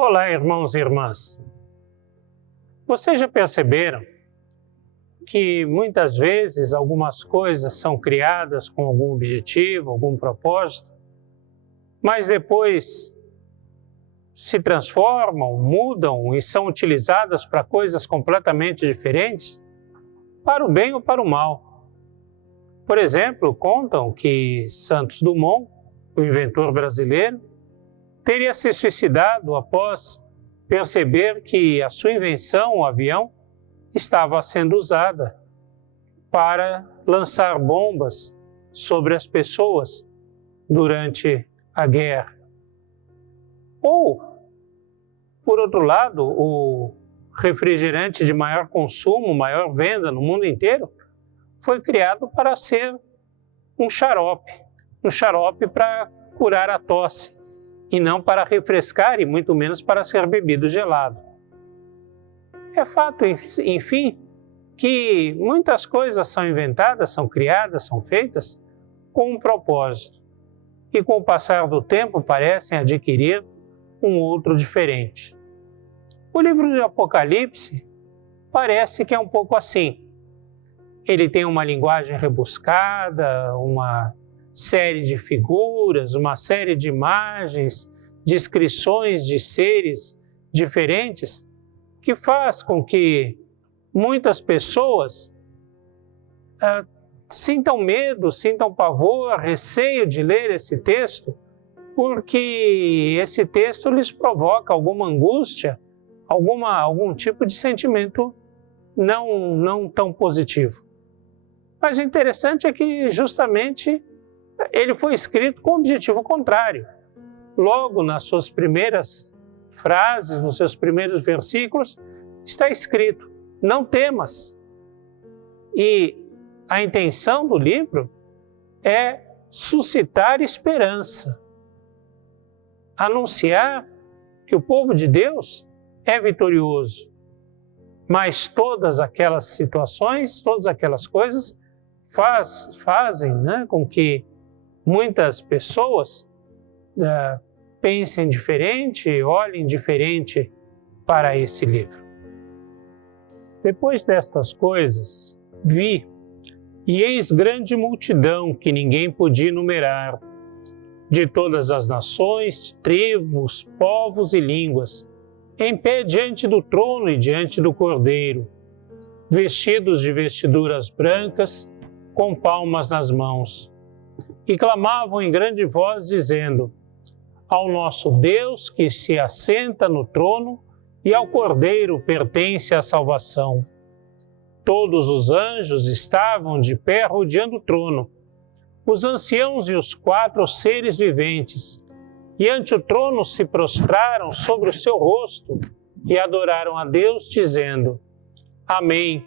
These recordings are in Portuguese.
Olá, irmãos e irmãs. Vocês já perceberam que muitas vezes algumas coisas são criadas com algum objetivo, algum propósito, mas depois se transformam, mudam e são utilizadas para coisas completamente diferentes, para o bem ou para o mal? Por exemplo, contam que Santos Dumont, o inventor brasileiro, teria se suicidado após perceber que a sua invenção, o avião, estava sendo usada para lançar bombas sobre as pessoas durante a guerra. Ou, por outro lado, o refrigerante de maior consumo, maior venda no mundo inteiro, foi criado para ser um xarope para curar a tosse, e não para refrescar e muito menos para ser bebido gelado. É fato, enfim, que muitas coisas são inventadas, são criadas, são feitas com um propósito e com o passar do tempo parecem adquirir um outro diferente. O livro de Apocalipse parece que é um pouco assim. Ele tem uma linguagem rebuscada, uma série de figuras, uma série de imagens, descrições de seres diferentes, que faz com que muitas pessoas sintam medo, sintam pavor, receio de ler esse texto, porque esse texto lhes provoca alguma angústia, algum tipo de sentimento não tão positivo. Mas o interessante é que justamente ele foi escrito com o objetivo contrário. Logo nas suas primeiras frases, nos seus primeiros versículos, está escrito: não temas. E a intenção do livro é suscitar esperança, anunciar que o povo de Deus é vitorioso. Mas todas aquelas situações, todas aquelas coisas fazem com que muitas pessoas pensem diferente, olhem diferente para esse livro. Depois destas coisas, vi, e eis grande multidão que ninguém podia enumerar, de todas as nações, tribos, povos e línguas, em pé diante do trono e diante do Cordeiro, vestidos de vestiduras brancas, com palmas nas mãos, e clamavam em grande voz, dizendo: ao nosso Deus que se assenta no trono e ao Cordeiro pertence a salvação. Todos os anjos estavam de pé rodeando o trono, os anciãos e os 4 seres viventes, e ante o trono se prostraram sobre o seu rosto e adoraram a Deus, dizendo: Amém.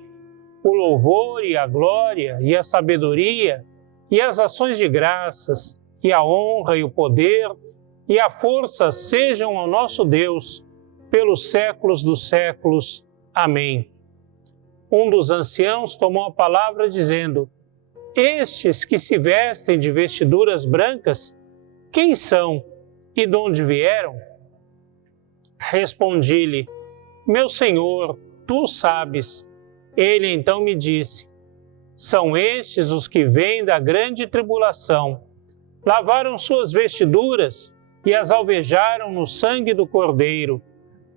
O louvor e a glória e a sabedoria e as ações de graças e a honra e o poder e a força sejam ao nosso Deus pelos séculos dos séculos. Amém. Um dos anciãos tomou a palavra dizendo: estes que se vestem de vestiduras brancas, quem são e de onde vieram? Respondi-lhe: meu Senhor, tu sabes. Ele então me disse: são estes os que vêm da grande tribulação. Lavaram suas vestiduras e as alvejaram no sangue do Cordeiro,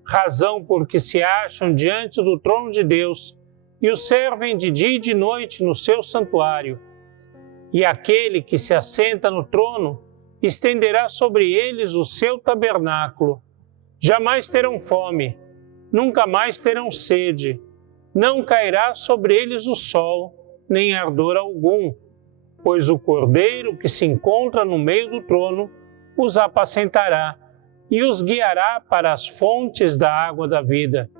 razão porque se acham diante do trono de Deus e o servem de dia e de noite no seu santuário. E aquele que se assenta no trono estenderá sobre eles o seu tabernáculo. Jamais terão fome, nunca mais terão sede, não cairá sobre eles o sol, nem ardor algum, pois o Cordeiro que se encontra no meio do trono os apacentará e os guiará para as fontes da água da vida.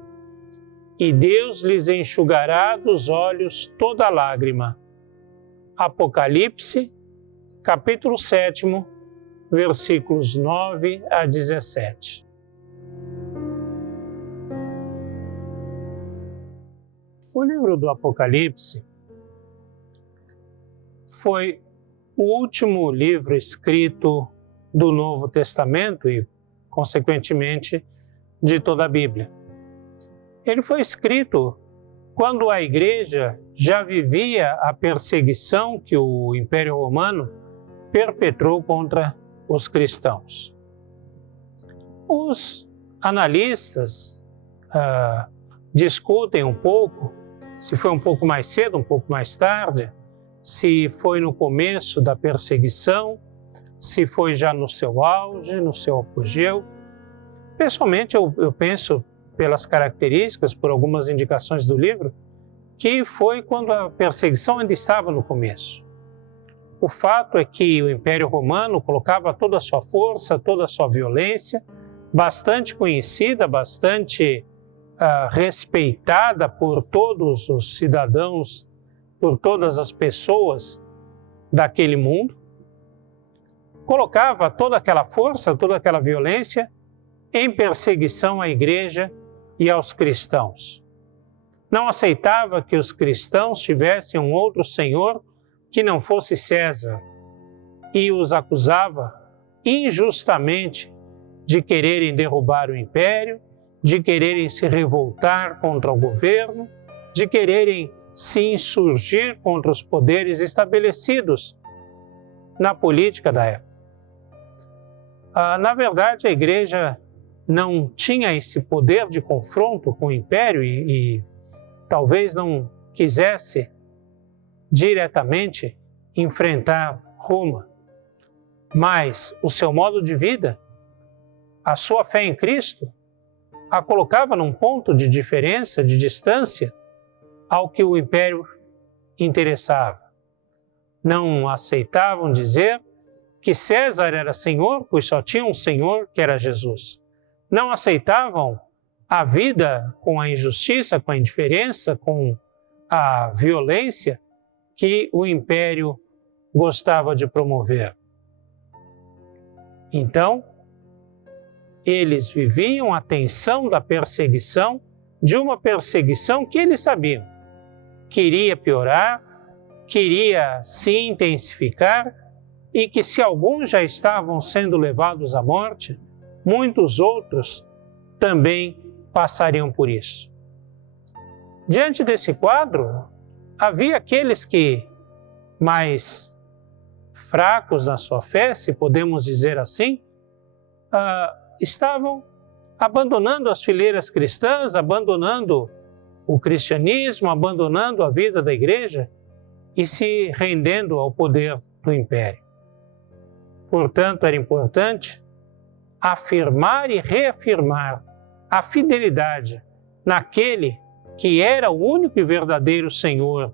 E Deus lhes enxugará dos olhos toda lágrima. Apocalipse, capítulo 7, versículos 9 a 17. O livro do Apocalipse foi o último livro escrito do Novo Testamento e, consequentemente, de toda a Bíblia. Ele foi escrito quando a igreja já vivia a perseguição que o Império Romano perpetrou contra os cristãos. Os analistas discutem um pouco se foi um pouco mais cedo, um pouco mais tarde, se foi no começo da perseguição, se foi já no seu auge, no seu apogeu. Pessoalmente, eu penso, pelas características, por algumas indicações do livro, que foi quando a perseguição ainda estava no começo. O fato é que o Império Romano colocava toda a sua força, toda a sua violência, bastante conhecida, bastante respeitada por todos os cidadãos, por todas as pessoas daquele mundo, colocava toda aquela força, toda aquela violência em perseguição à igreja e aos cristãos. Não aceitava que os cristãos tivessem um outro senhor que não fosse César e os acusava injustamente de quererem derrubar o império, de quererem se revoltar contra o governo, de quererem se insurgir contra os poderes estabelecidos na política da época. Na verdade, a igreja não tinha esse poder de confronto com o império e talvez não quisesse diretamente enfrentar Roma, mas o seu modo de vida, a sua fé em Cristo, a colocava num ponto de diferença, de distância ao que o império interessava. Não aceitavam dizer que César era senhor, pois só tinha um senhor, que era Jesus. Não aceitavam a vida com a injustiça, com a indiferença, com a violência que o império gostava de promover. Então, eles viviam a tensão da perseguição, de uma perseguição que eles sabiam que iria piorar, que iria se intensificar e que, se alguns já estavam sendo levados à morte, muitos outros também passariam por isso. Diante desse quadro, havia aqueles que, mais fracos na sua fé, se podemos dizer assim, estavam abandonando as fileiras cristãs, abandonando o cristianismo, abandonando a vida da igreja e se rendendo ao poder do império. Portanto, era importante afirmar e reafirmar a fidelidade naquele que era o único e verdadeiro Senhor,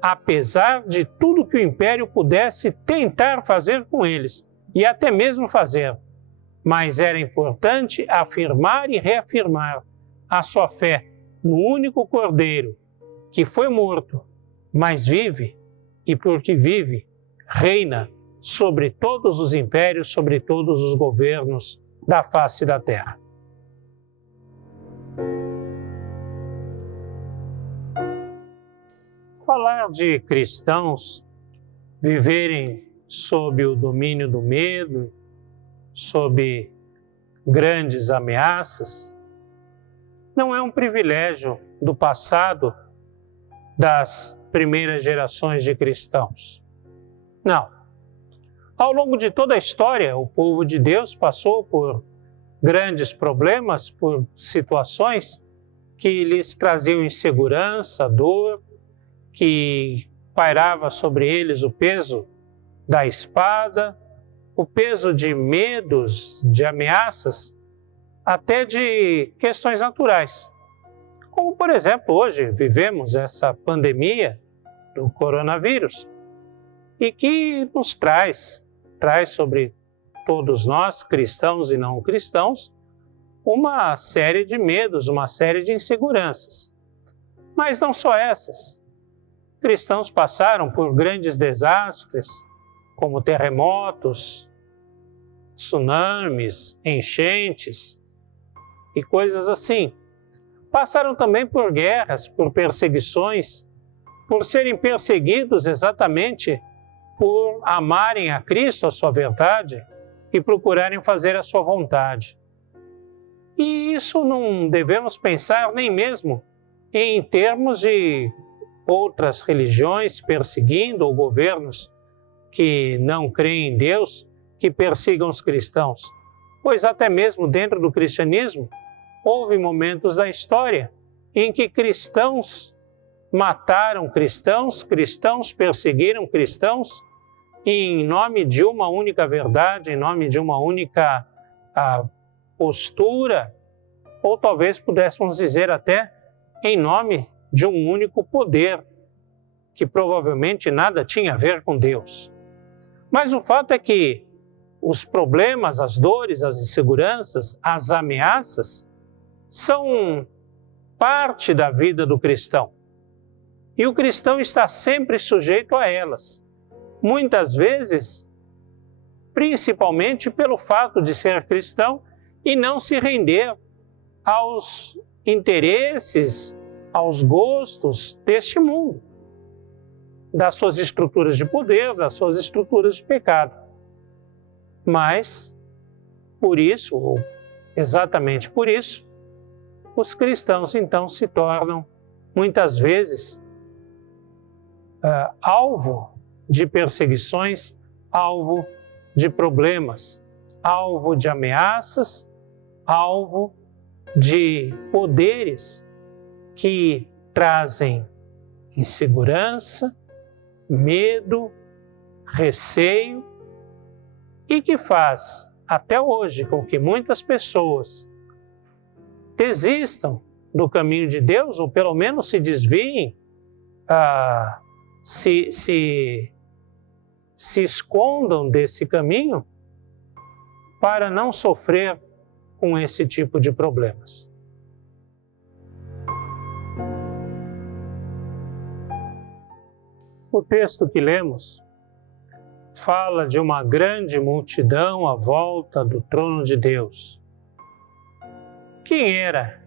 apesar de tudo que o império pudesse tentar fazer com eles, e até mesmo fazer. Mas era importante afirmar e reafirmar a sua fé no único Cordeiro, que foi morto, mas vive, e porque vive, reina sobre todos os impérios, sobre todos os governos da face da terra. Falar de cristãos viverem sob o domínio do medo, sob grandes ameaças, não é um privilégio do passado das primeiras gerações de cristãos. Não. Ao longo de toda a história, o povo de Deus passou por grandes problemas, por situações que lhes traziam insegurança, dor, que pairava sobre eles o peso da espada, o peso de medos, de ameaças, até de questões naturais. Como, por exemplo, hoje vivemos essa pandemia do coronavírus e que nos traz sobre todos nós, cristãos e não cristãos, uma série de medos, uma série de inseguranças. Mas não só essas. Cristãos passaram por grandes desastres, como terremotos, tsunamis, enchentes e coisas assim. Passaram também por guerras, por perseguições, por serem perseguidos exatamente por amarem a Cristo, a sua verdade, e procurarem fazer a sua vontade. E isso não devemos pensar nem mesmo em termos de outras religiões perseguindo ou governos que não creem em Deus, que persigam os cristãos. Pois até mesmo dentro do cristianismo, houve momentos da história em que cristãos mataram cristãos, cristãos perseguiram cristãos, em nome de uma única verdade, em nome de uma única postura, ou talvez pudéssemos dizer até em nome de um único poder, que provavelmente nada tinha a ver com Deus. Mas o fato é que os problemas, as dores, as inseguranças, as ameaças são parte da vida do cristão. E o cristão está sempre sujeito a elas. Muitas vezes, principalmente pelo fato de ser cristão e não se render aos interesses, aos gostos deste mundo, das suas estruturas de poder, das suas estruturas de pecado. Mas, por isso, ou exatamente por isso, os cristãos então se tornam, muitas vezes, alvo de perseguições, alvo de problemas, alvo de ameaças, alvo de poderes que trazem insegurança, medo, receio e que faz até hoje com que muitas pessoas desistam do caminho de Deus ou pelo menos se desviem, se escondam desse caminho para não sofrer com esse tipo de problemas. O texto que lemos fala de uma grande multidão à volta do trono de Deus. Quem era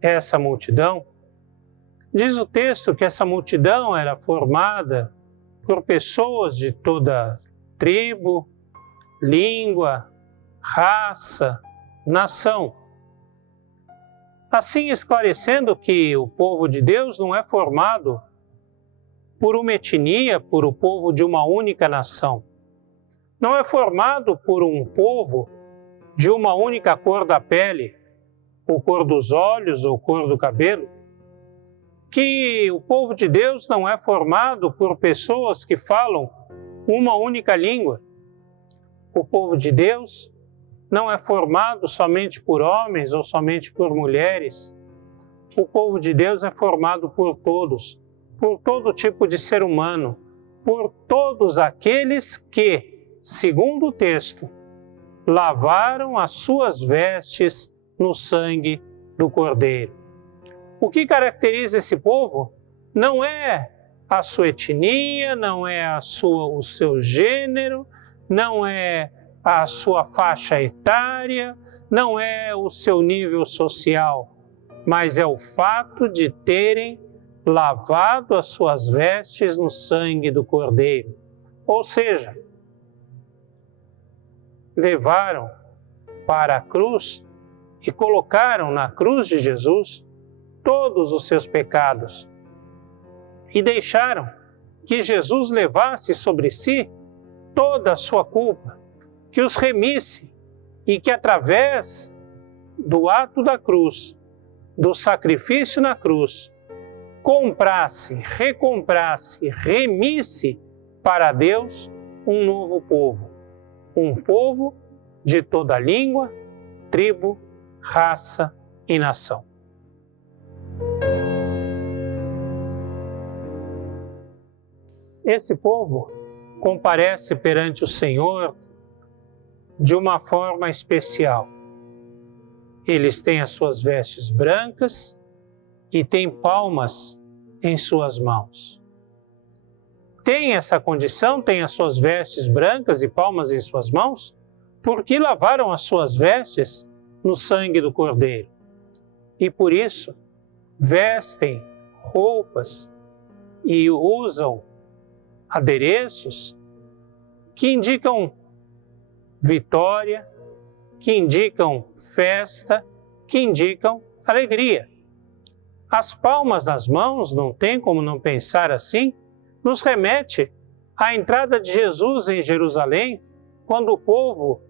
essa multidão? Diz o texto que essa multidão era formada por pessoas de toda tribo, língua, raça, nação. Assim esclarecendo que o povo de Deus não é formado por uma etnia, por o povo de uma única nação. Não é formado por um povo de uma única cor da pele, ou cor dos olhos, ou cor do cabelo. Que o povo de Deus não é formado por pessoas que falam uma única língua. O povo de Deus não é formado somente por homens ou somente por mulheres. O povo de Deus é formado por todos, por todo tipo de ser humano, por todos aqueles que, segundo o texto, lavaram as suas vestes no sangue do Cordeiro. O que caracteriza esse povo não é a sua etnia, não é o seu gênero, não é a sua faixa etária, não é o seu nível social, mas é o fato de terem lavado as suas vestes no sangue do Cordeiro. Ou seja, levaram para a cruz e colocaram na cruz de Jesus todos os seus pecados e deixaram que Jesus levasse sobre si toda a sua culpa, que os remisse e que através do ato da cruz, do sacrifício na cruz, comprasse, recomprasse, remisse para Deus um novo povo, um povo de toda língua, tribo, raça e nação. Esse povo comparece perante o Senhor de uma forma especial. Eles têm as suas vestes brancas e têm palmas em suas mãos. Tem essa condição, tem as suas vestes brancas e palmas em suas mãos, porque lavaram as suas vestes no sangue do Cordeiro. E por isso, vestem roupas e usam adereços que indicam vitória, que indicam festa, que indicam alegria. As palmas das mãos, não tem como não pensar assim, nos remete à entrada de Jesus em Jerusalém, quando o povo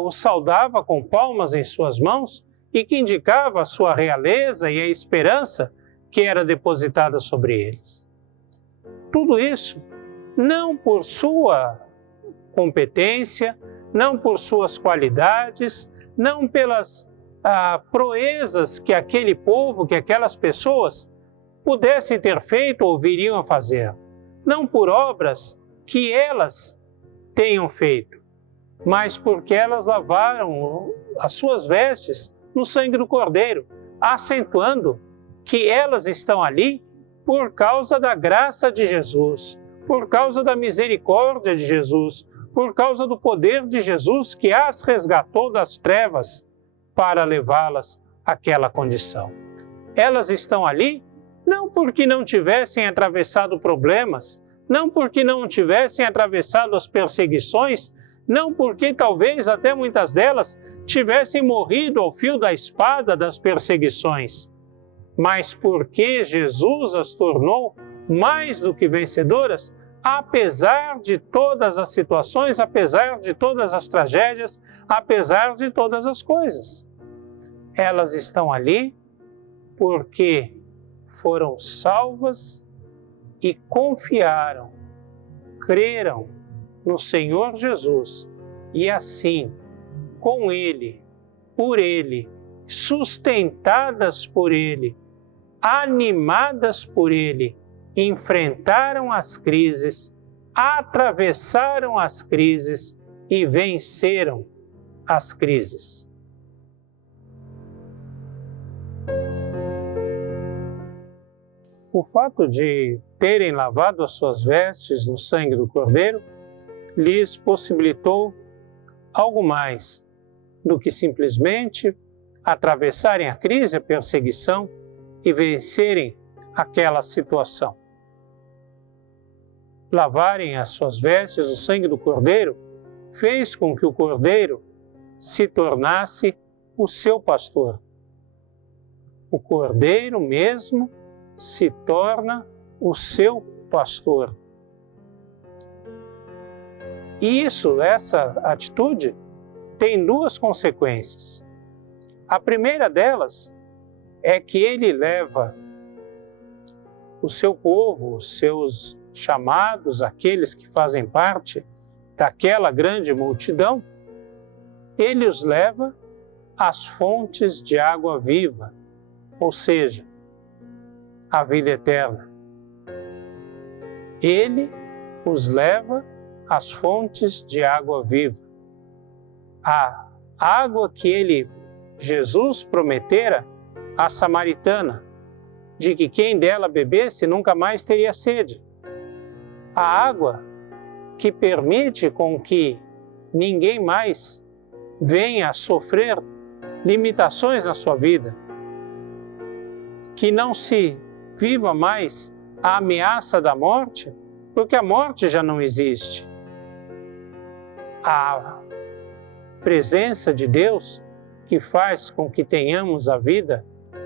o saudava com palmas em suas mãos e que indicava a sua realeza e a esperança que era depositada sobre eles. Tudo isso não por sua competência, não por suas qualidades, não pelas proezas que aquele povo, que aquelas pessoas pudessem ter feito ou viriam a fazer, não por obras que elas tenham feito, mas porque elas lavaram as suas vestes no sangue do Cordeiro, acentuando que elas estão ali por causa da graça de Jesus, por causa da misericórdia de Jesus, por causa do poder de Jesus que as resgatou das trevas para levá-las àquela condição. Elas estão ali não porque não tivessem atravessado problemas, não porque não tivessem atravessado as perseguições, não porque talvez até muitas delas tivessem morrido ao fio da espada das perseguições, mas porque Jesus as tornou mais do que vencedoras, apesar de todas as situações, apesar de todas as tragédias, apesar de todas as coisas. Elas estão ali porque foram salvas e confiaram, creram no Senhor Jesus e assim, com Ele, por Ele, sustentadas por Ele, animadas por Ele, enfrentaram as crises, atravessaram as crises e venceram as crises. O fato de terem lavado as suas vestes no sangue do Cordeiro lhes possibilitou algo mais do que simplesmente atravessarem a crise, a perseguição e vencerem aquela situação. Lavarem as suas vestes no sangue do Cordeiro fez com que o Cordeiro se tornasse o seu pastor. O Cordeiro mesmo se torna o seu pastor. E essa atitude tem duas consequências. A primeira delas é que ele leva o seu povo, os seus chamados, aqueles que fazem parte daquela grande multidão, ele os leva às fontes de água viva, ou seja, a vida eterna. Ele os leva às fontes de água viva. A água que Jesus prometera à samaritana, de que quem dela bebesse nunca mais teria sede. A água que permite com que ninguém mais venha a sofrer limitações na sua vida, que não se viva mais a ameaça da morte, porque a morte já não existe. A presença de Deus que faz com que tenhamos a vida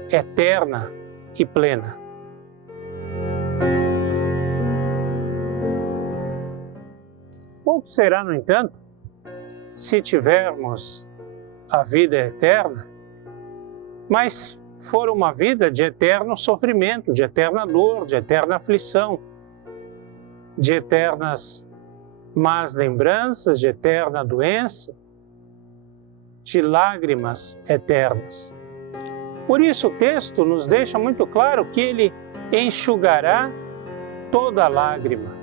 eterna e plena. Pouco será, no entanto, se tivermos a vida eterna, mas for uma vida de eterno sofrimento, de eterna dor, de eterna aflição, de eternas más lembranças, de eterna doença, de lágrimas eternas. Por isso o texto nos deixa muito claro que ele enxugará toda lágrima,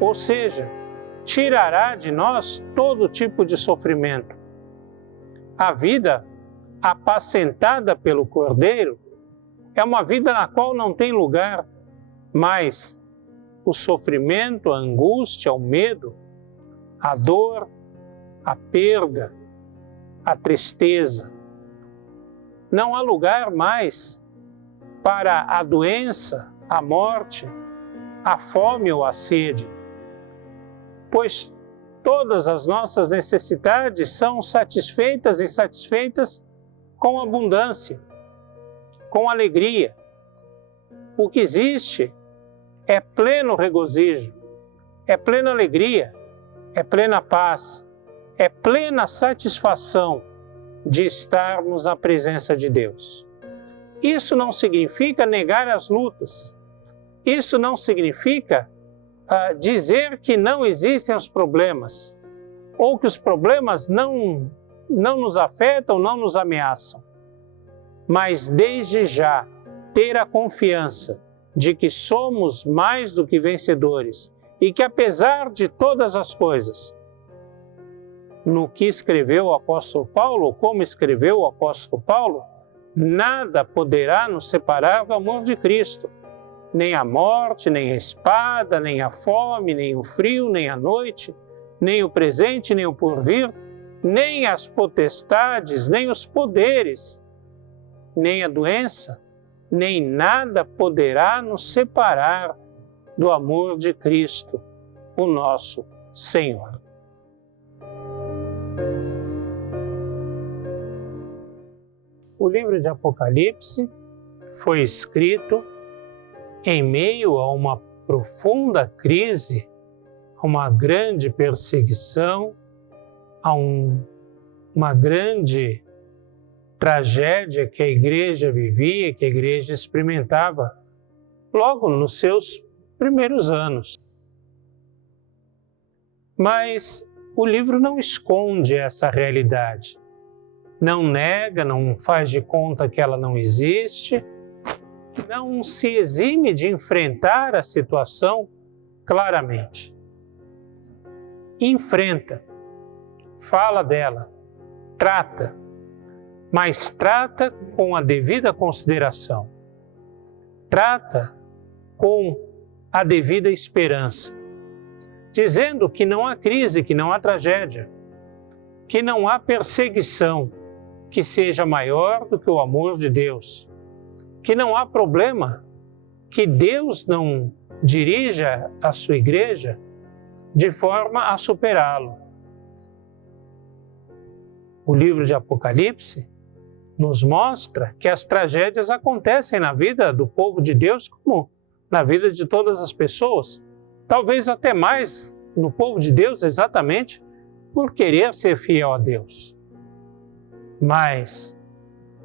ou seja, tirará de nós todo tipo de sofrimento. A vida apacentada pelo Cordeiro é uma vida na qual não tem lugar mais o sofrimento, a angústia, o medo, a dor, a perda, a tristeza. Não há lugar mais para a doença, a morte, a fome ou a sede, pois todas as nossas necessidades são satisfeitas e satisfeitas com abundância, com alegria. O que existe é pleno regozijo, é plena alegria, é plena paz, é plena satisfação de estarmos na presença de Deus. Isso não significa negar as lutas, isso não significa dizer que não existem os problemas, ou que os problemas não nos afetam, não nos ameaçam. Mas desde já ter a confiança de que somos mais do que vencedores e que apesar de todas as coisas, no que escreveu o apóstolo Paulo, como escreveu o apóstolo Paulo, nada poderá nos separar do amor de Cristo. Nem a morte, nem a espada, nem a fome, nem o frio, nem a noite, nem o presente, nem o porvir, nem as potestades, nem os poderes, nem a doença, nem nada poderá nos separar do amor de Cristo, o nosso Senhor. O livro de Apocalipse foi escrito em meio a uma profunda crise, a uma grande perseguição, a uma grande tragédia que a igreja vivia, que a igreja experimentava logo nos seus primeiros anos. Mas o livro não esconde essa realidade, não nega, não faz de conta que ela não existe, não se exime de enfrentar a situação claramente. Enfrenta, fala dela, trata, mas trata com a devida consideração. Trata com a devida esperança, dizendo que não há crise, que não há tragédia, que não há perseguição que seja maior do que o amor de Deus, que não há problema que Deus não dirija a sua igreja de forma a superá-lo. O livro de Apocalipse nos mostra que as tragédias acontecem na vida do povo de Deus como na vida de todas as pessoas, talvez até mais no povo de Deus exatamente por querer ser fiel a Deus. Mas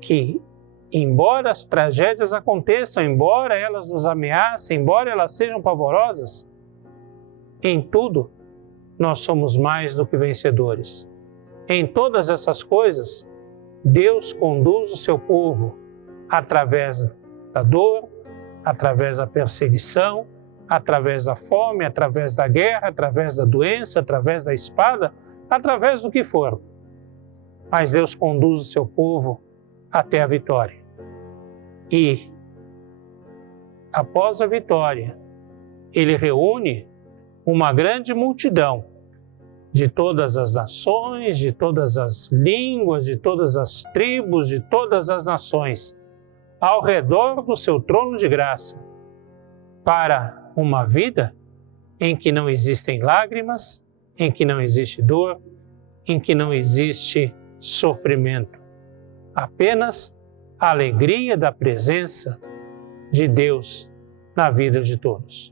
que, embora as tragédias aconteçam, embora elas nos ameacem, embora elas sejam pavorosas, em tudo nós somos mais do que vencedores. Em todas essas coisas, Deus conduz o seu povo através da dor, através da perseguição, através da fome, através da guerra, através da doença, através da espada, através do que for. Mas Deus conduz o seu povo até a vitória. E, após a vitória, Ele reúne uma grande multidão de todas as nações, de todas as línguas, de todas as tribos, de todas as nações, ao redor do seu trono de graça, para uma vida em que não existem lágrimas, em que não existe dor, em que não existe sofrimento, apenas a alegria da presença de Deus na vida de todos.